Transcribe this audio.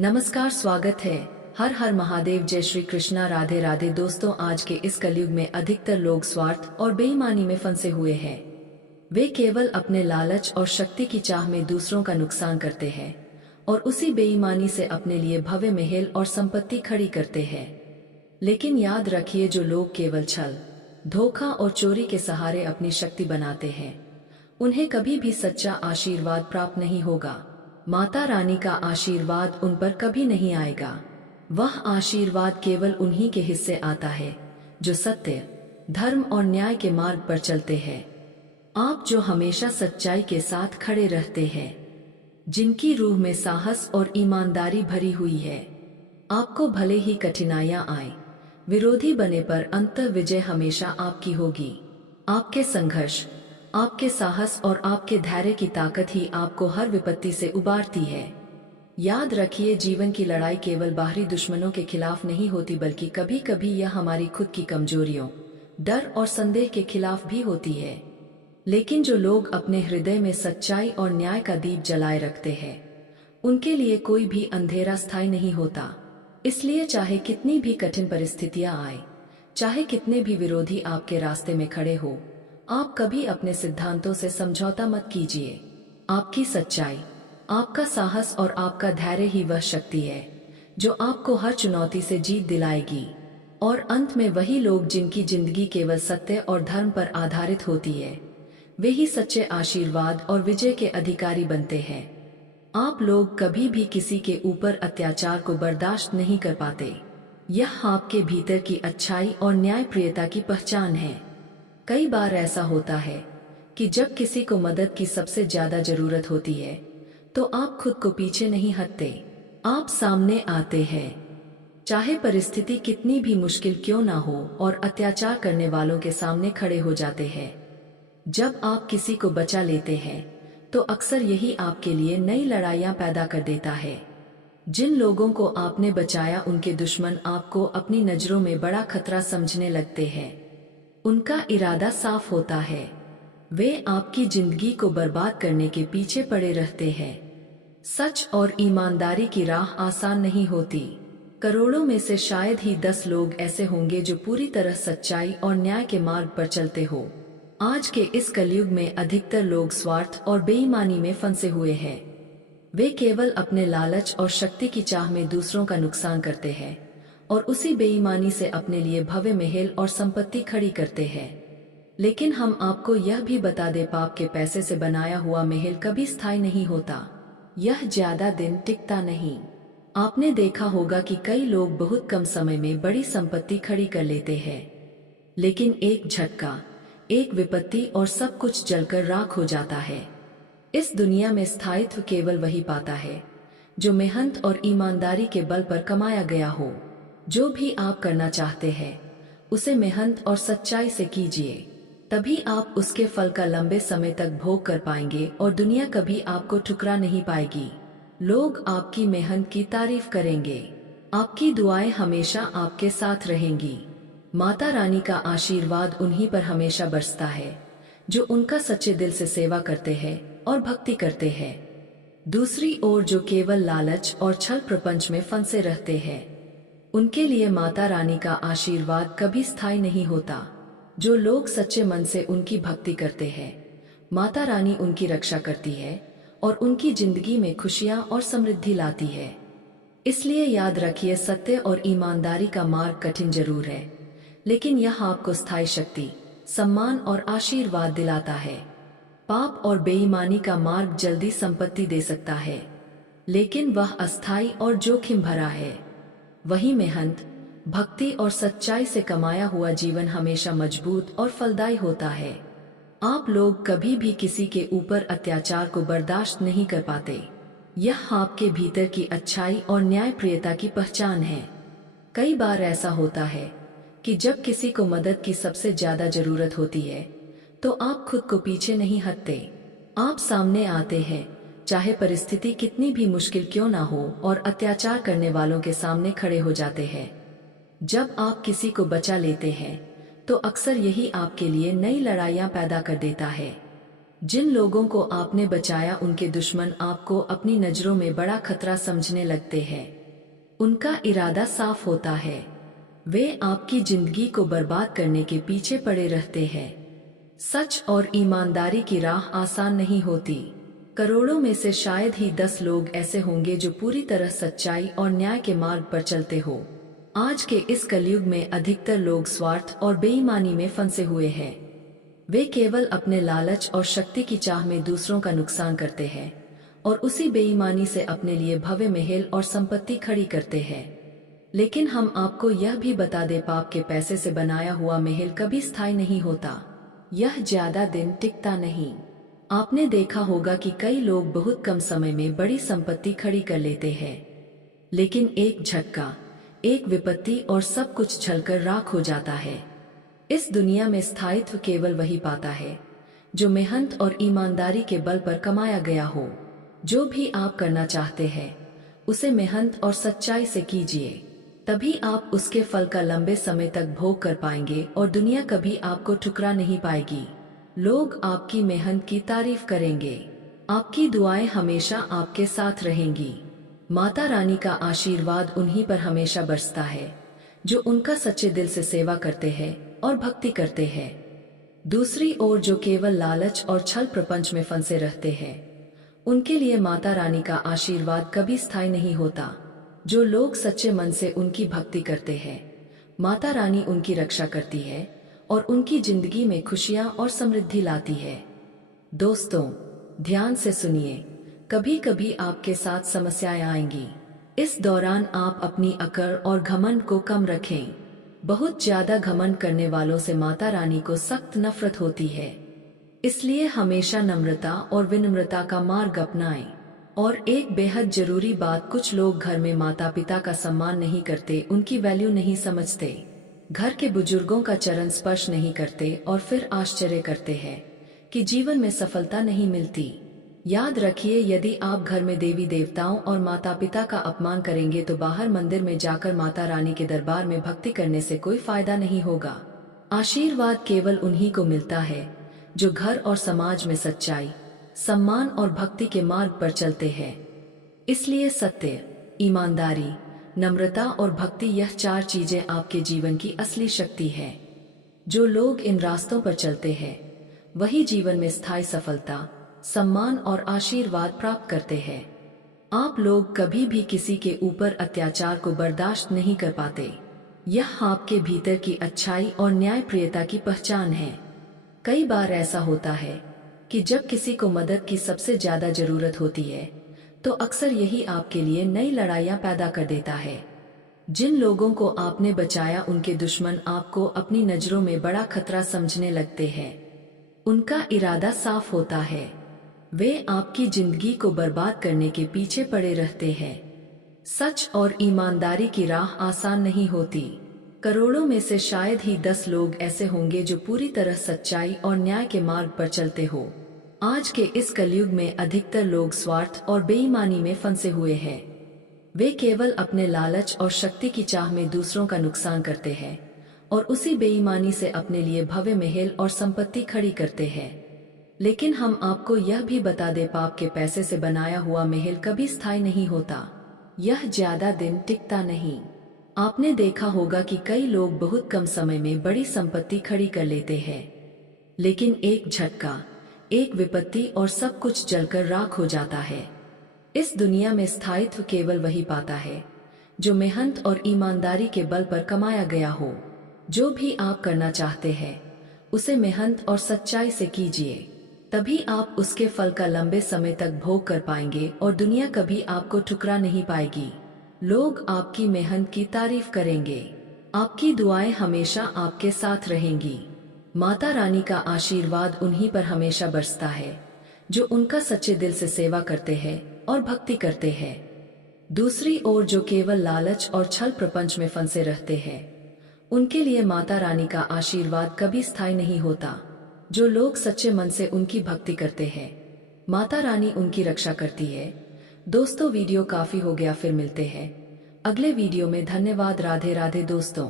नमस्कार, स्वागत है। हर हर महादेव, जय श्री कृष्णा, राधे राधे। दोस्तों, आज के इस कलयुग में अधिकतर लोग स्वार्थ और बेईमानी में फंसे हुए हैं। वे केवल अपने लालच और शक्ति की चाह में दूसरों का नुकसान करते हैं और उसी बेईमानी से अपने लिए भव्य महल और संपत्ति खड़ी करते हैं। लेकिन याद रखिए, जो लोग केवल छल, धोखा और चोरी के सहारे अपनी शक्ति बनाते हैं, उन्हें कभी भी सच्चा आशीर्वाद प्राप्त नहीं होगा। माता रानी का आशीर्वाद उन पर कभी नहीं आएगा। वह आशीर्वाद केवल उन्हीं के हिस्से आता है जो सत्य, धर्म और न्याय के मार्ग पर चलते हैं। आप जो हमेशा सच्चाई के साथ खड़े रहते हैं, जिनकी रूह में साहस और ईमानदारी भरी हुई है, आपको भले ही कठिनाइयां आए, विरोधी बने, पर अंततः विजय हमेशा आपकी होगी। आपके संघर्ष, आपके साहस और आपके धैर्य की ताकत ही आपको हर विपत्ति से उबारती है। याद रखिए, जीवन की लड़ाई केवल बाहरी दुश्मनों के खिलाफ नहीं होती, बल्कि कभी कभी यह हमारी खुद की कमजोरियों, डर और संदेह के खिलाफ भी होती है। लेकिन जो लोग अपने हृदय में सच्चाई और न्याय का दीप जलाए रखते हैं, उनके लिए कोई भी अंधेरा स्थायी नहीं होता। इसलिए चाहे कितनी भी कठिन परिस्थितियां आए, चाहे कितने भी विरोधी आपके रास्ते में खड़े हो, आप कभी अपने सिद्धांतों से समझौता मत कीजिए। आपकी सच्चाई, आपका साहस और आपका धैर्य ही वह शक्ति है जो आपको हर चुनौती से जीत दिलाएगी। और अंत में वही लोग जिनकी जिंदगी केवल सत्य और धर्म पर आधारित होती है, वे ही सच्चे आशीर्वाद और विजय के अधिकारी बनते हैं। आप लोग कभी भी किसी के ऊपर अत्याचार को बर्दाश्त नहीं कर पाते। यह आपके भीतर की अच्छाई और न्यायप्रियता की पहचान है। कई बार ऐसा होता है कि जब किसी को मदद की सबसे ज्यादा जरूरत होती है, तो आप खुद को पीछे नहीं हटते, आप सामने आते हैं। चाहे परिस्थिति कितनी भी मुश्किल क्यों ना हो, और अत्याचार करने वालों के सामने खड़े हो जाते हैं। जब आप किसी को बचा लेते हैं, तो अक्सर यही आपके लिए नई लड़ाइयां पैदा कर देता है। जिन लोगों को आपने बचाया, उनके दुश्मन आपको अपनी नजरों में बड़ा खतरा समझने लगते हैं। उनका इरादा साफ होता है, वे आपकी जिंदगी को बर्बाद करने के पीछे पड़े रहते हैं। सच और ईमानदारी की राह आसान नहीं होती। करोड़ों में से शायद ही 10 लोग ऐसे होंगे जो पूरी तरह सच्चाई और न्याय के मार्ग पर चलते हो। आज के इस कलयुग में अधिकतर लोग स्वार्थ और बेईमानी में फंसे हुए हैं। वे केवल अपने लालच और शक्ति की चाह में दूसरों का नुकसान करते हैं और उसी बेईमानी से अपने लिए भव्य महल और संपत्ति खड़ी करते हैं। लेकिन हम आपको यह भी बता दें, पाप के पैसे से बनाया हुआ महल कभी स्थायी नहीं होता। यह ज्यादा दिन टिकता नहीं। आपने देखा होगा कि कई लोग बहुत कम समय में बड़ी संपत्ति खड़ी कर लेते हैं, लेकिन एक झटका, एक विपत्ति और सब कुछ जलकर राख हो जाता है। इस दुनिया में स्थायित्व केवल वही पाता है जो मेहनत और ईमानदारी के बल पर कमाया गया हो। जो भी आप करना चाहते हैं, उसे मेहनत और सच्चाई से कीजिए, तभी आप उसके फल का लंबे समय तक भोग कर पाएंगे और दुनिया कभी आपको ठुकरा नहीं पाएगी। लोग आपकी मेहनत की तारीफ करेंगे, आपकी दुआएं हमेशा आपके साथ रहेंगी। माता रानी का आशीर्वाद उन्हीं पर हमेशा बरसता है जो उनका सच्चे दिल से सेवा करते हैं और भक्ति करते हैं। दूसरी ओर जो केवल लालच और छल प्रपंच में फंसे रहते हैं, उनके लिए माता रानी का आशीर्वाद कभी स्थायी नहीं होता। जो लोग सच्चे मन से उनकी भक्ति करते हैं, माता रानी उनकी रक्षा करती है और उनकी जिंदगी में खुशियां और समृद्धि लाती है। इसलिए याद रखिए, सत्य और ईमानदारी का मार्ग कठिन जरूर है, लेकिन यह आपको स्थायी शक्ति, सम्मान और आशीर्वाद दिलाता है। पाप और बेईमानी का मार्ग जल्दी संपत्ति दे सकता है, लेकिन वह अस्थायी और जोखिम भरा है। वही मेहनत, भक्ति और सच्चाई से कमाया हुआ जीवन हमेशा मजबूत और फलदायी होता है। आप लोग कभी भी किसी के ऊपर अत्याचार को बर्दाश्त नहीं कर पाते। यह आपके भीतर की अच्छाई और न्यायप्रियता की पहचान है। कई बार ऐसा होता है कि जब किसी को मदद की सबसे ज्यादा जरूरत होती है, तो आप खुद को पीछे नहीं हटते, आप सामने आते हैं, चाहे परिस्थिति कितनी भी मुश्किल क्यों ना हो, और अत्याचार करने वालों के सामने खड़े हो जाते हैं। जब आप किसी को बचा लेते हैं, तो अक्सर यही आपके लिए नई लड़ाइयां पैदा कर देता है। जिन लोगों को आपने बचाया उनके दुश्मन आपको अपनी नजरों में बड़ा खतरा समझने लगते हैं। उनका इरादा साफ होता है, वे आपकी जिंदगी को बर्बाद करने के पीछे पड़े रहते हैं। सच और ईमानदारी की राह आसान नहीं होती। करोड़ों में से शायद ही 10 लोग ऐसे होंगे जो पूरी तरह सच्चाई और न्याय के मार्ग पर चलते हो। आज के इस कलयुग में अधिकतर लोग स्वार्थ और बेईमानी में फंसे हुए हैं। वे केवल अपने लालच और शक्ति की चाह में दूसरों का नुकसान करते हैं और उसी बेईमानी से अपने लिए भव्य महल और संपत्ति खड़ी करते हैं। लेकिन हम आपको यह भी बता दे, पाप के पैसे से बनाया हुआ महल कभी स्थायी नहीं होता। यह ज्यादा दिन टिकता नहीं। आपने देखा होगा कि कई लोग बहुत कम समय में बड़ी संपत्ति खड़ी कर लेते हैं, लेकिन एक झटका, एक विपत्ति और सब कुछ छलकर राख हो जाता है। इस दुनिया में स्थायित्व केवल वही पाता है जो मेहनत और ईमानदारी के बल पर कमाया गया हो। जो भी आप करना चाहते हैं उसे मेहनत और सच्चाई से कीजिए, तभी आप उसके फल का लंबे समय तक भोग कर पाएंगे और दुनिया कभी आपको ठुकरा नहीं पाएगी। लोग आपकी मेहनत की तारीफ करेंगे, आपकी दुआएं हमेशा आपके साथ रहेंगी। माता रानी का आशीर्वाद उन्हीं पर हमेशा बरसता है जो उनका सच्चे दिल से सेवा करते हैं और भक्ति करते हैं। दूसरी ओर जो केवल लालच और छल प्रपंच में फंसे रहते हैं, उनके लिए माता रानी का आशीर्वाद कभी स्थायी नहीं होता। जो लोग सच्चे मन से उनकी भक्ति करते हैं, माता रानी उनकी रक्षा करती है और उनकी जिंदगी में खुशियां और समृद्धि लाती है। दोस्तों, ध्यान से सुनिए, कभी कभी आपके साथ समस्याएं आएंगी। इस दौरान आप अपनी अकड़ और घमंड को कम रखें। बहुत ज्यादा घमंड करने वालों से माता रानी को सख्त नफरत होती है। इसलिए हमेशा नम्रता और विनम्रता का मार्ग अपनाएं। और एक बेहद जरूरी बात, कुछ लोग घर में माता पिता का सम्मान नहीं करते, उनकी वैल्यू नहीं समझते, घर के बुजुर्गों का चरण स्पर्श नहीं करते और फिर आश्चर्य करते हैं कि जीवन में सफलता नहीं मिलती। याद रखिए, यदि आप घर में देवी देवताओं और माता पिता का अपमान करेंगे तो बाहर मंदिर में जाकर माता रानी के दरबार में भक्ति करने से कोई फायदा नहीं होगा। आशीर्वाद केवल उन्हीं को मिलता है जो घर और समाज में सच्चाई, सम्मान और भक्ति के मार्ग पर चलते हैं। इसलिए सत्य, ईमानदारी, नम्रता और भक्ति, यह 4 चीजें आपके जीवन की असली शक्ति है। जो लोग इन रास्तों पर चलते हैं वही जीवन में स्थायी सफलता, सम्मान और आशीर्वाद प्राप्त करते हैं। आप लोग कभी भी किसी के ऊपर अत्याचार को बर्दाश्त नहीं कर पाते। यह आपके भीतर की अच्छाई और न्यायप्रियता की पहचान है। कई बार ऐसा होता है कि जब किसी को मदद की सबसे ज्यादा जरूरत होती है तो अक्सर यही आपके लिए नई लड़ाइयां पैदा कर देता है। जिन लोगों को आपने बचाया उनके दुश्मन आपको अपनी नजरों में बड़ा खतरा समझने लगते हैं। उनका इरादा साफ होता है, वे आपकी जिंदगी को बर्बाद करने के पीछे पड़े रहते हैं। सच और ईमानदारी की राह आसान नहीं होती। करोड़ों में से शायद ही 10 लोग ऐसे होंगे जो पूरी तरह सच्चाई और न्याय के मार्ग पर चलते हो। आज के इस कलयुग में अधिकतर लोग स्वार्थ और बेईमानी में फंसे हुए हैं। वे केवल अपने लालच और शक्ति की चाह में दूसरों का नुकसान करते हैं और उसी बेईमानी से अपने लिए भव्य महल और संपत्ति खड़ी करते हैं। लेकिन हम आपको यह भी बता दे, पाप के पैसे से बनाया हुआ महल कभी स्थायी नहीं होता। यह ज्यादा दिन टिकता नहीं। आपने देखा होगा कि कई लोग बहुत कम समय में बड़ी संपत्ति खड़ी कर लेते हैं, लेकिन एक झटका, एक विपत्ति और सब कुछ जलकर राख हो जाता है। इस दुनिया में स्थायित्व केवल वही पाता है जो मेहनत और ईमानदारी के बल पर कमाया गया हो। जो भी आप करना चाहते हैं उसे मेहनत और सच्चाई से कीजिए, तभी आप उसके फल का लंबे समय तक भोग कर पाएंगे और दुनिया कभी आपको ठुकरा नहीं पाएगी। लोग आपकी मेहनत की तारीफ करेंगे, आपकी दुआएं हमेशा आपके साथ रहेंगी। माता रानी का आशीर्वाद उन्हीं पर हमेशा बरसता है जो उनका सच्चे दिल से सेवा करते हैं और भक्ति करते हैं। दूसरी ओर जो केवल लालच और छल प्रपंच में फंसे रहते हैं, उनके लिए माता रानी का आशीर्वाद कभी स्थायी नहीं होता। जो लोग सच्चे मन से उनकी भक्ति करते हैं, माता रानी उनकी रक्षा करती है। दोस्तों, वीडियो काफी हो गया, फिर मिलते हैं अगले वीडियो में। धन्यवाद। राधे राधे दोस्तों।